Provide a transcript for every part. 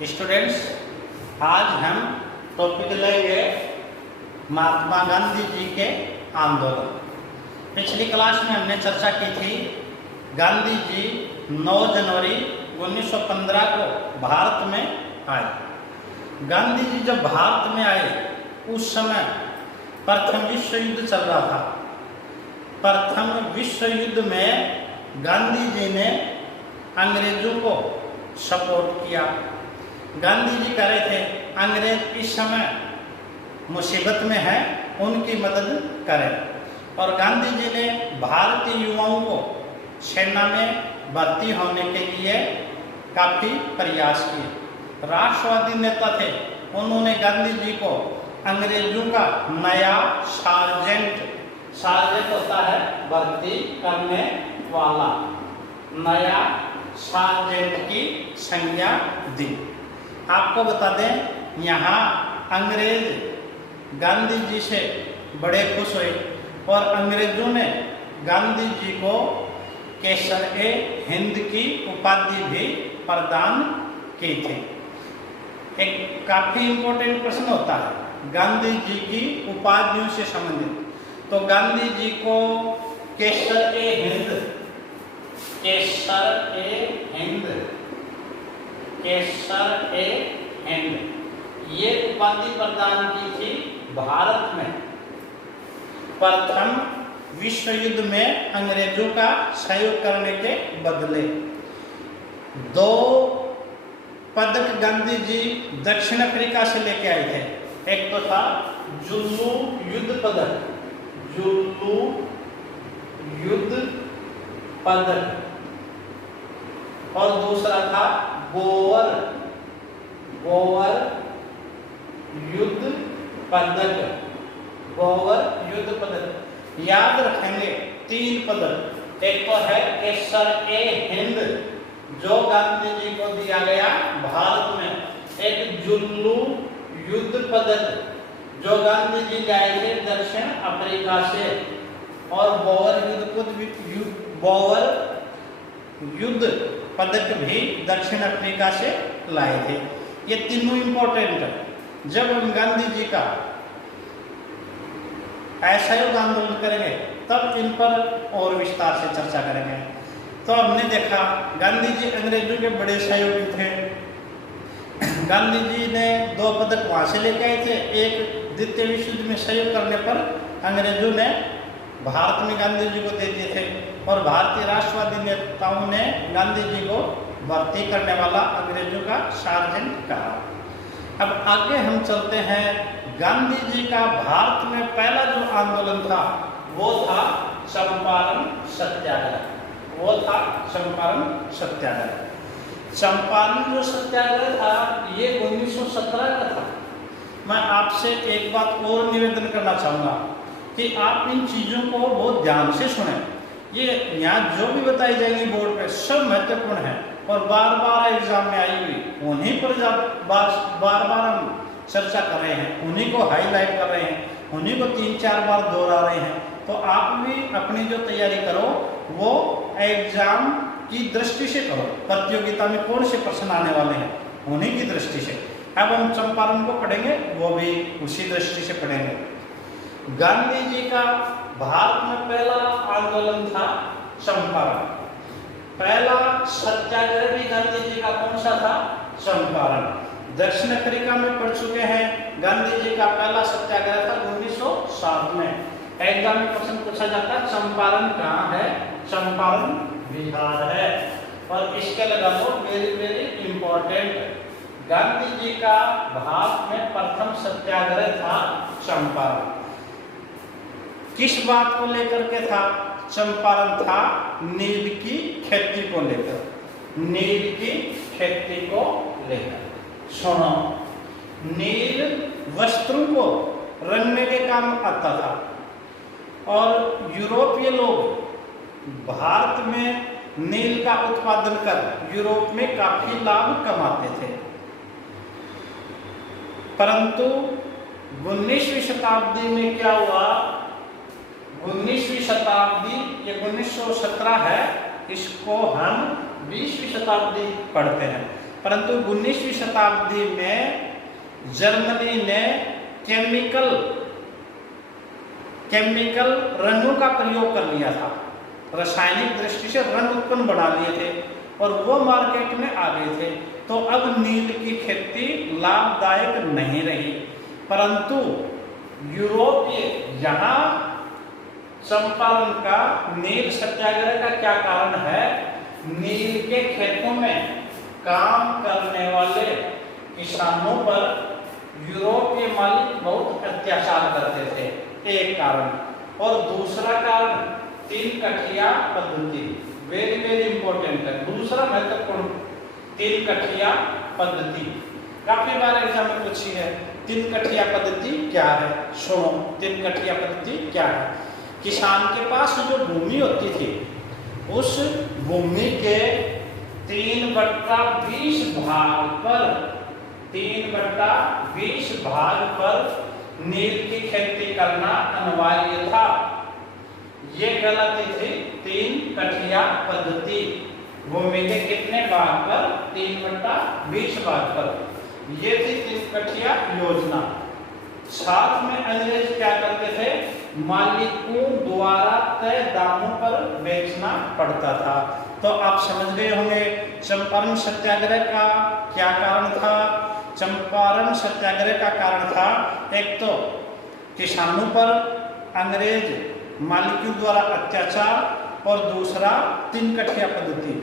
Students, आज हम topic लेंगे महात्मा गांधी जी के आंदोलन। पिछली क्लास में हमने चर्चा की थी गांधी जी 9 जनवरी 1915 को भारत में आए। गांधी जी जब भारत में आए उस समय प्रथम विश्व युद्ध चल रहा था। प्रथम विश्व युद्ध में गांधी जी ने अंग्रेजों को सपोर्ट किया। गांधी जी कह रहे थे अंग्रेज इस समय मुसीबत में है, उनकी मदद करें। और गांधी जी ने भारतीय युवाओं को सेना में भर्ती होने के लिए काफ़ी प्रयास किए। राष्ट्रवादी नेता थे, उन्होंने गांधी जी को अंग्रेजों का नया सार्जेंट होता है भर्ती करने वाला, नया सार्जेंट की संज्ञा दी। आपको बता दें, यहाँ अंग्रेज गांधी जी से बड़े खुश हुए और अंग्रेजों ने गांधी जी को केसर-ए-हिंद की उपाधि भी प्रदान की थी। एक काफ़ी इम्पोर्टेंट प्रश्न होता है गांधी जी की उपाधियों से संबंधित। तो गांधी जी को केसर-ए-हिंद ये उपाधि प्रदान की थी भारत में प्रथम विश्व युद्ध में अंग्रेजों का सहयोग करने के बदले। 2 पदक गांधी जी दक्षिण अफ्रीका से लेके आए थे। एक तो था जुल्लू युद्ध पदक, जुल्लू युद्ध पदक, और दूसरा था बोअर युद्ध पदक, बोअर युद्ध पदक। याद रखेंगे 3 पदक। एक तो है केसर-ए-हिंद जो गांधी जी को दिया गया भारत में, एक जुल्लू युद्ध पदक जो गांधी जी लाए थे दक्षिण अफ्रीका से, और बोअर युद्ध पदक भी दक्षिण अफ्रीका से लाए थे। ये तीनों इंपॉर्टेंट है। जब हम गांधी जी का असहयोग आंदोलन करेंगे तब इन पर और विस्तार से चर्चा करेंगे। तो हमने देखा गांधी जी अंग्रेजों के बड़े सहयोगी थे। गांधी जी ने 2 पदक वहाँ से लेके आए थे। एक द्वितीय विश्व युद्ध में सहयोग करने पर अंग्रेजों ने भारत में गांधी जी को दे दिए थे, और भारतीय राष्ट्रवादी नेताओं ने गांधी जी को भर्ती करने वाला अंग्रेजों का सार्जेंट कहा। अब आगे हम चलते हैं। गांधी जी का भारत में पहला जो आंदोलन था वो था चंपारण सत्याग्रह। चंपारण जो सत्याग्रह था ये 1917 का था। मैं आपसे एक बात और निवेदन करना चाहूँगा कि आप इन चीज़ों को बहुत ध्यान से सुनें। ये यहाँ जो भी बताई जाएंगी बोर्ड पे सब महत्वपूर्ण है और बार बार एग्जाम में आई हुई उन्हीं पर बार बार हम चर्चा कर रहे हैं, उन्हीं को हाईलाइट कर रहे हैं, उन्हीं को 3-4 बार दोहरा रहे हैं। तो आप भी अपनी जो तैयारी करो वो एग्जाम की दृष्टि से करो। प्रतियोगिता में कौन से प्रश्न आने वाले हैं उन्हीं की दृष्टि से। अब हम चंपारण को पढ़ेंगे, वो भी उसी दृष्टि से पढ़ेंगे। गांधी जी का भारत में पहला आंदोलन था चंपारण। पहला सत्याग्रह भी गांधी जी का कौन सा था? चंपारण। दक्षिण अफ्रीका में पढ़ चुके हैं। गांधी जी का पहला सत्याग्रह था 1907 में। एग्जाम में क्वेश्चन पूछा जाता है चंपारण कहाँ है? चंपारण बिहार है। और इसके लगा लो वेरी इंपॉर्टेंट, गांधी जी का भारत में प्रथम सत्याग्रह था चंपारण। किस बात को लेकर के था? चंपारण था नील की खेती को लेकर, नील की खेती को लेकर। सुनो, नील वस्त्रों को रंगने के काम आता था और यूरोपीय लोग भारत में नील का उत्पादन कर यूरोप में काफी लाभ कमाते थे। परंतु 19वीं शताब्दी में क्या हुआ? 19वीं शताब्दी, ये 1917 है, इसको हम 20वीं शताब्दी पढ़ते हैं। परंतु 19वीं शताब्दी में जर्मनी ने केमिकल रंगों का प्रयोग कर लिया था, रासायनिक दृष्टि से रंग उत्पन्न बढ़ा लिए थे और वो मार्केट में आ गए थे। तो अब नील की खेती लाभदायक नहीं रही, परंतु यूरोपीय यहाँ चंपारण का नील सत्याग्रह का क्या कारण है? नील के खेतों में काम करने वाले किसानों पर यूरोपीय मालिक बहुत अत्याचार करते थे, एक कारण। और दूसरा कारण 3 कठिया पद्धति, वेरी वेरी इंपॉर्टेंट है, दूसरा महत्वपूर्ण 3 कठिया पद्धति। काफी बार एग्जाम में पूछी है 3 कठिया पद्धति क्या है। सुनो 3 कठिया पद्धति क्या है। किसान के पास जो भूमि होती थी उस भूमि के 3/20 भाग पर 3/20 भाग पर नील की खेती करना अनिवार्य था। ये गलती थी 3 कठिया पद्धति। भूमि के कितने भाग पर? 3/20 भाग पर। ये थी 3 कठिया योजना। साथ में अंग्रेज क्या करते थे? मालिकों द्वारा तय दामों पर बेचना पड़ता था। तो आप समझ गए होंगे चंपारण सत्याग्रह का क्या कारण था। चंपारण सत्याग्रह का कारण था एक तो किसानों पर अंग्रेज मालिकों द्वारा अत्याचार और दूसरा 3 कठिया पद्धति,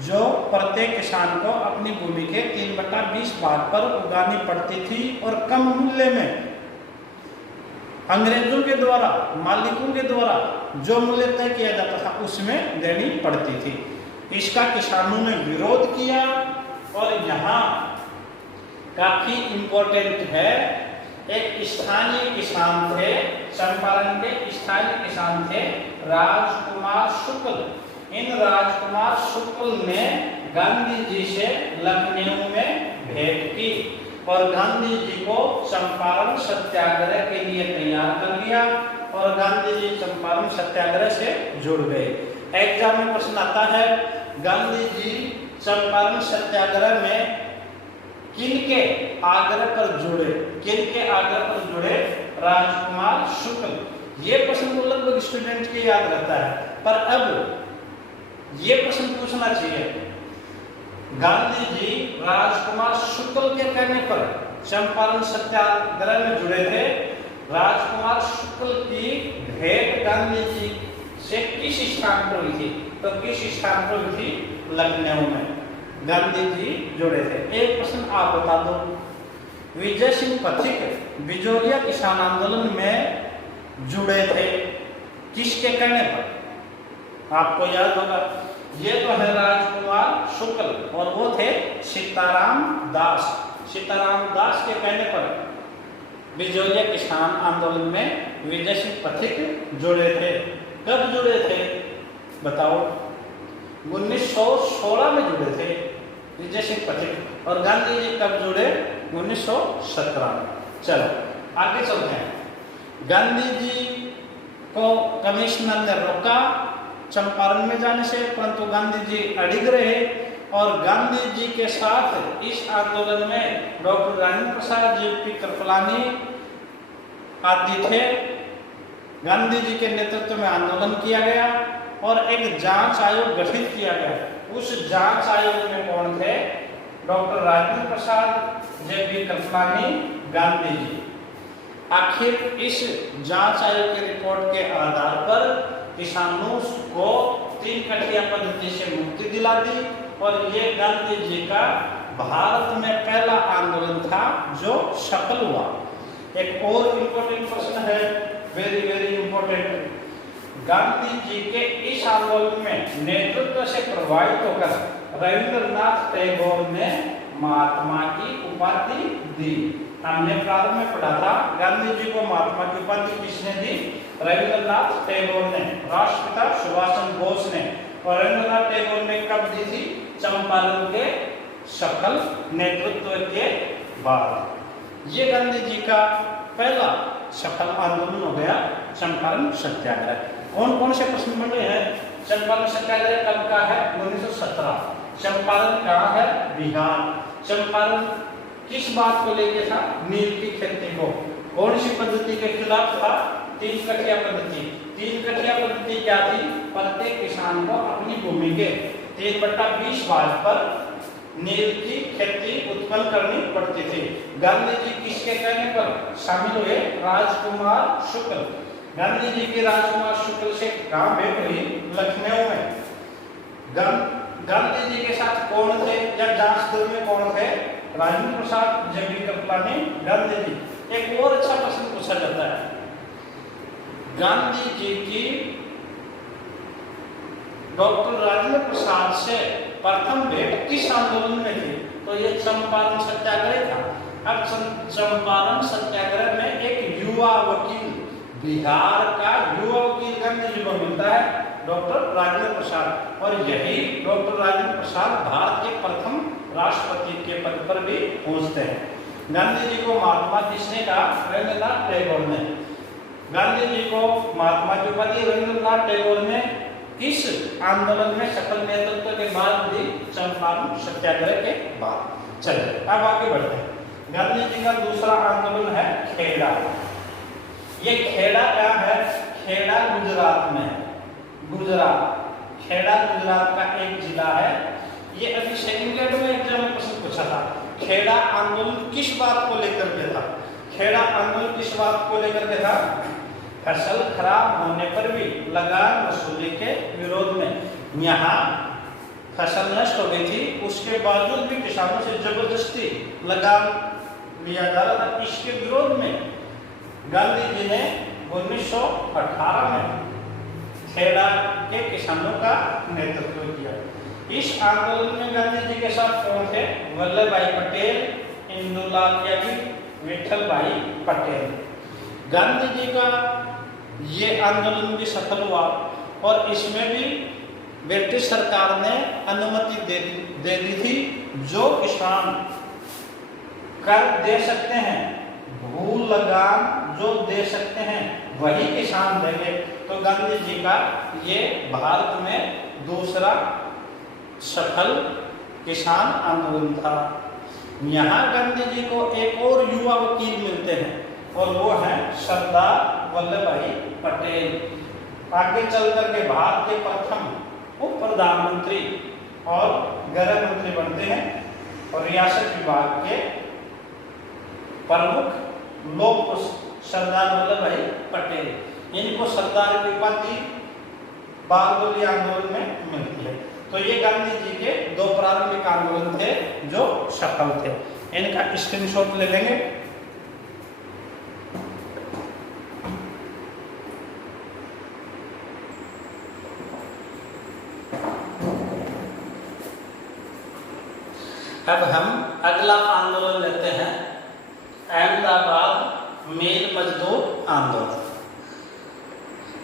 जो प्रत्येक किसान को अपनी भूमि के 3/20 भाग पर उगानी पड़ती थी और कम मूल्य में अंग्रेजों के द्वारा मालिकों के द्वारा जो मूल्य तय किया जाता था उसमें देनी पड़ती थी। इसका किसानों ने विरोध किया और यहाँ काफी इम्पोर्टेंट है, एक स्थानीय किसान थे, चंपारण के स्थानीय किसान थे राजकुमार शुक्ल। इन राजकुमार शुक्ल ने गांधी जी से लखनऊ में भेंट की और गांधी जी को चंपारण सत्याग्रह के लिए तैयार कर लिया और गांधी जी चंपारण सत्याग्रह से जुड़ गए। एग्जाम में प्रश्न आता है गांधी जी चंपारण सत्याग्रह में किनके आग्रह पर जुड़े? किनके आग्रह पर जुड़े? राजकुमार शुक्ल। ये प्रश्न तो लगभग स्टूडेंट के याद रहता है, पर अब ये प्रश्न पूछना चाहिए, गांधी जी राजकुमार शुक्ल के कहने पर चंपारण सत्याग्रह में जुड़े थे। राजकुमार शुक्ल की भेंट गांधी जी से किस स्थान पर हुई थी? तो किस स्थान पर हुई थी? लखनऊ में गांधी जी जुड़े थे। एक प्रश्न आप बता दो, विजय सिंह पथिक बिजोरिया किसान आंदोलन में जुड़े थे किसके कहने पर? आपको याद होगा, ये तो है राजकुमार शुक्ल और वो थे सीताराम दास। सीताराम दास के कहने पर बिजोरिया किसान आंदोलन में विजय सिंह पथिक जुड़े थे। कब जुड़े थे बताओ? 1916 में जुड़े थे विजय सिंह पथिक और गांधी जी कब जुड़े? 1917 में। चलो आगे चलते हैं। गांधी जी को कमिश्नर ने रोका चंपारण में जाने से, परंतु गांधी जी अड़िग रहे और गांधी जी के साथ इस आंदोलन में डॉक्टर राजेंद्र प्रसाद, जेपी कृपलानी आदि थे। गांधी जी के नेतृत्व में आंदोलन किया गया और एक जांच आयोग गठित किया गया। उस जांच आयोग में कौन थे? Doctor Rajendra Prasad, JP Kripalani, Gandhi ji. आखिर इस जांच आयोग की रिपोर्ट के आधार पर किसानों को 3 कठिया पद्धति से मुक्ति दिला दी और ये गांधी जी का भारत में पहला आंदोलन था जो सफल हुआ। एक और इम्पोर्टेंट प्रश्न है, very very important, Gandhi ji के इस आंदोलन में नेतृत्व से प्रभावित होकर रविंद्रनाथ टैगोर ने महात्मा की उपाधि दी। हमने प्रारंभ में पढ़ा था गांधी जी को महात्मा की उपाधि किसने दी? रविंद्रनाथ टैगोर ने, राष्ट्रपिता सुभाष चंद्र बोस ने। और रविंद्रनाथ टैगोर ने कब दी थी? चंपारण के सफल नेतृत्व के बाद। ये गांधी जी का पहला सफल आंदोलन हो गया चंपारण सत्याग्रह। कौन कौन से प्रश्न बन रहे हैं? चंपारण सत्याग्रह कब का है? 1917। चंपारण कहाँ है? बिहार। चंपारण किस बात को लेके था? नील की खेती को। कौन सी पद्धति के खिलाफ था? 3 कठिया पद्धति। 3 कठिया पद्धति क्या थी? प्रत्येक किसान को अपनी भूमि के 3/20 भाग पर नील की खेती उत्पन्न करनी पड़ती थी। गांधी जी किसके कहने पर शामिल हुए? राजकुमार शुक्ल। गांधी जी की राजकुमार शुक्ल से कहाँ भेंट हुई? लखनऊ में। गांधी जी के साथ कौन थे या जांच दल में कौन थे? राजेंद्र प्रसाद, जगदीश कृपलानी, गांधी जी। एक और अच्छा प्रश्न पूछा जाता है, गांधी जी की डॉक्टर राजेंद्र प्रसाद से प्रथम भेंट किस आंदोलन में थी? तो ये चंपारण सत्याग्रह था। अब चंपारण सत्याग्रह में एक युवा वकील, बिहार का युवा वकील गांधी जी को मिलता है, डॉक्टर राजेंद्र प्रसाद। और यही डॉक्टर राजेंद्र प्रसाद भारत के प्रथम राष्ट्रपति के पद पर भी पहुंचते हैं। गांधी जी को महात्मा किसने कहा? रविंद्रनाथ टैगोर ने। गांधी जी को महात्मा की उपाधि रविंद्रनाथ टैगोर ने इस आंदोलन में सफल नेतृत्व के बाद भी चंपारण सत्याग्रह के बाद। चलिए अब आगे बढ़ते हैं। गांधी जी का दूसरा आंदोलन है खेड़ा। ये खेड़ा क्या है? खेड़ा गुजरात में है। गुजरात, खेड़ा गुजरात का एक जिला है। ये अभी सेकंड ग्रेड में एग्जाम में प्रश्न पूछा था। खेड़ा आंदोलन किस बात को लेकर के था? खेड़ा आंदोलन किस बात को लेकर के था? फसल खराब होने पर भी लगान वसूली के विरोध में। यहाँ फसल नष्ट हो गई थी, उसके बावजूद भी किसानों से जबरदस्ती लगान लिया जा रहा था। इसके विरोध में गांधी जी ने 1918 में खेड़ा के किसानों का नेतृत्व किया। इस आंदोलन में गांधी जी के साथ कौन थे? वल्लभ भाई पटेल, इंदुलाल यादव, विठल भाई पटेल। गांधी जी का ये आंदोलन भी सफल हुआ और इसमें भी ब्रिटिश सरकार ने अनुमति दे दी थी, जो किसान कर दे सकते हैं, भू लगान जो दे सकते हैं वही किसान देंगे। तो गांधी जी का ये भारत में दूसरा सफल किसान आंदोलन था। यहाँ गांधी जी को एक और युवा वकील मिलते हैं और वो है सरदार वल्लभ भाई पटेल। आगे चल करके भारत के प्रथम उप प्रधानमंत्री और गृह मंत्री बनते हैं और रियासत विभाग के प्रमुख लोग सरदार वल्लभ भाई पटेल। इनको सरदार की उपाधि बारडोली आंदोलन में मिलती है। तो ये गांधी जी के 2 प्रारंभिक आंदोलन थे जो सफल थे। इनका स्क्रीनशॉट ले लेंगे। अब हम अगला आंदोलन लेते हैं, अहमदाबाद मिल मजदूर आंदोलन।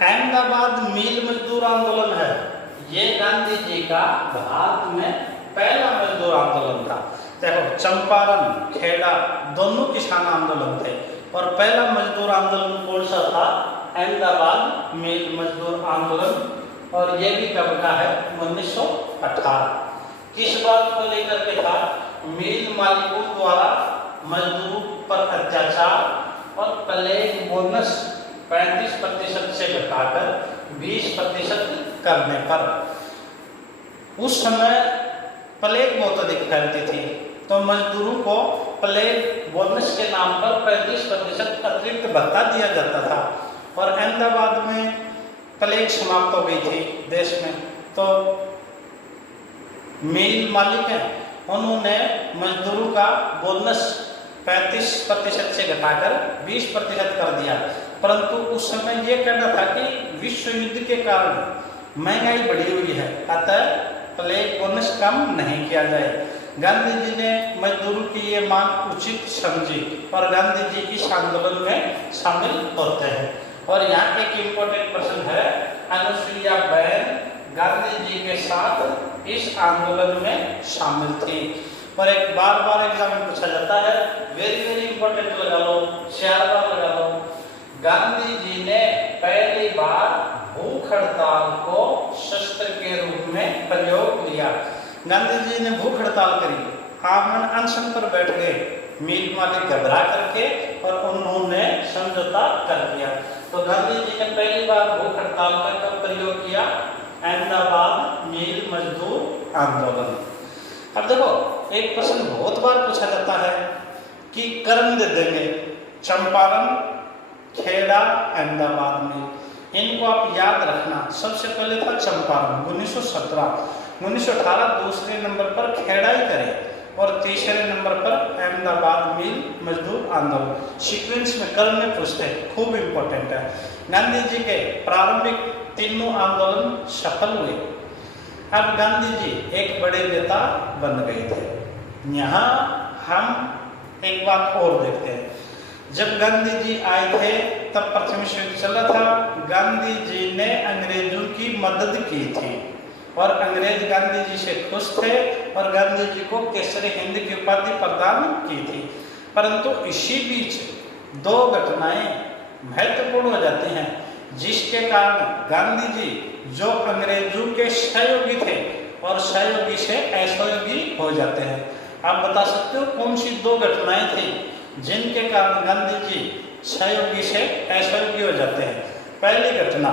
अहमदाबाद मिल मजदूर आंदोलन है, ये गांधी जी का भारत में पहला मजदूर आंदोलन था। देखो, चंपारण, खेड़ा दोनों किसान आंदोलन थे और पहला मजदूर आंदोलन कौन सा था? अहमदाबाद मिल मजदूर आंदोलन। और ये भी कब का है? 1918। किस बात को लेकर के था? मिल मालिकों द्वारा मजदूरों पर अत्याचार और प्लेग बोनस 35% से घटाकर 20% करने पर। उस समय प्लेग बहुत अधिक फैलती थी, तो मजदूरों को प्लेग बोनस के नाम पर 35% अतिरिक्त भत्ता दिया जाता था। और अहमदाबाद में प्लेग समाप्त हो गई थी देश में, तो मिल मालिक हैं, उन्होंने मजदूरों का बोनस 35% से घटाकर 20% कर दिया। परंतु उस समय ये कहना था कि विश्व युद्ध के कारण महंगाई बढ़ी हुई है, अतः प्लेग बोनस कम नहीं किया जाए। गांधी जी ने मजदूरों की ये मांग उचित समझी और गांधी जी इस आंदोलन में शामिल होते हैं। और यहाँ एक इम्पोर्टेंट प्रश्न है, अनुसुईया बैन गांधी जी के साथ इस आंदोलन में शामिल थी। और एक बार एग्जाम में पूछा जाता है, वेरी इंपॉर्टेंट लगा लो, 4 बार लगा लो। गांधी जी ने पहली बार भूख हड़ताल को शस्त्र के रूप में प्रयोग किया। गांधी जी ने भूख हड़ताल करी आमरण अनशन पर बैठ गए। मिल मालिक घबरा करके और उन्होंने समझौता कर दिया। तो गांधी जी ने पहली बार भूख हड़ताल का कब प्रयोग किया? अहमदाबाद मिल मजदूर आंदोलन। अब देखो, एक प्रश्न बहुत बार पूछा जाता है कि कर्म दे देंगे चंपारण, खेड़ा, अहमदाबाद में। इनको आप याद रखना। सबसे पहले था चंपारण 1917, 1918 दूसरे नंबर पर खेड़ा ही करें और तीसरे नंबर पर अहमदाबाद मिल मजदूर आंदोलन। सीक्वेंस में कर्म में पूछते हैं, खूब इंपॉर्टेंट है। गांधी जी के प्रारंभिक तीनों आंदोलन सफल हुए। अब गांधी जी एक बड़े नेता बन गए थे। यहाँ हम एक बात और देखते हैं। जब गांधी जी आए थे तब प्रथम विश्व युद्ध चला था। गांधी जी ने अंग्रेजों की मदद की थी और अंग्रेज गांधी जी से खुश थे और गांधी जी को केसरी हिंद की उपाधि प्रदान की थी। परंतु इसी बीच दो घटनाएं महत्वपूर्ण हो जाती हैं, जिसके कारण गांधी जी जो अंग्रेजों के सहयोगी थे और सहयोगी से असहयोगी हो जाते हैं। आप बता सकते हो कौन सी दो घटनाएं थी जिनके कारण गांधी जी सहयोगी से असहयोगी हो जाते हैं? पहली घटना,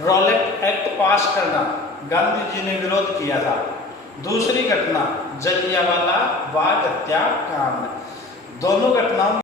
रॉलेट एक्ट पास करना, गांधी जी ने विरोध किया था। दूसरी घटना, जलियांवाला बाग हत्याकांड। दोनों घटनाओं